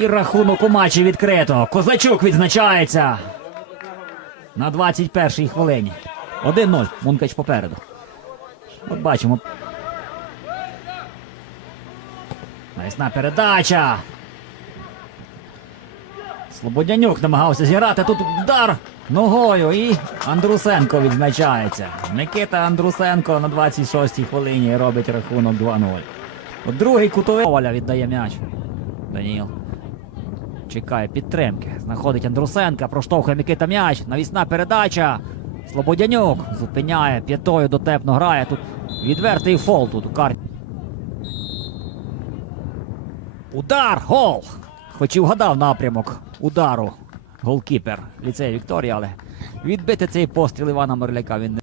І рахунок у матчі відкрито. Козачук відзначається. На 21-й хвилині. 1-0. Мункач попереду. От бачимо. Навісна передача. Слободянюк намагався зіграти. Тут удар ногою і Андрусенко відзначається. Микита Андрусенко на 26-й хвилині робить рахунок 2-0. От другий кутовий Оля віддає м'яч. Даніл. Чекає підтримки. Знаходить Андрусенка, проштовхує Микита м'яч. Навісна передача. Слободянюк зупиняє п'ятою дотепно грає. Тут відвертий фол тут у карті. Удар! Гол! Хоч і вгадав напрямок удару голкіпер ліцею Вікторія, але відбити цей постріл Івана Морляка він не.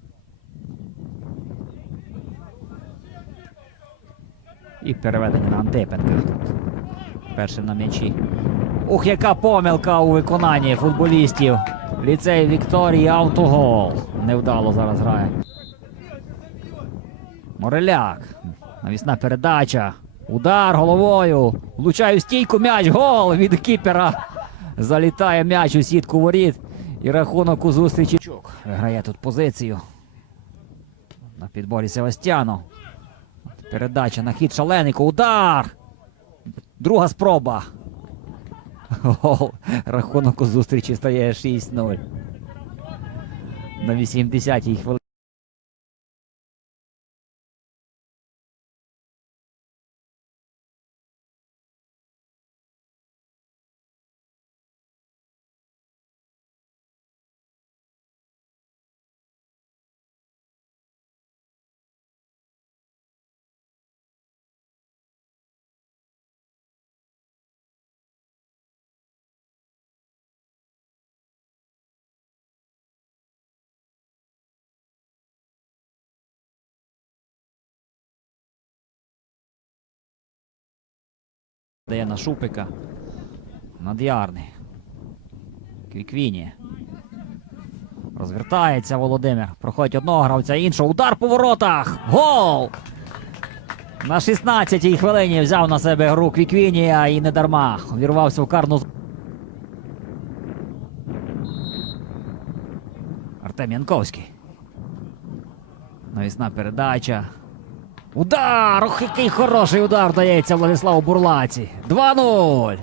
І переведення на Антипенка. Першим на м'ячі. Ух, яка помилка у виконанні футболістів. Ліцей Вікторії автогол. Невдало зараз грає. Мореляк. Навісна передача. Удар головою. Влучає стійку м'яч. Гол від кіпера. Залітає м'яч у сітку воріт. І рахунок у зустрічі. Чук Грає тут позицію. На підборі Севастьяно. Передача на хід Шаленіко. Удар! Друга спроба. Гол. Рахунок у зустрічі стає 6-0. На 80-й хвилині. Дає на Шупика. Над'ярний. Квіквіні. Розвертається Володимир. Проходить одного гравця іншого. Удар по воротах. Гол! На 16-й хвилині взяв на себе гру Квіквінія і не дарма. Вірвався в карну. Артем Янковський. Навісна передача. Удар! Ох, який хороший удар дається Владиславу Бурлаці. 2-0.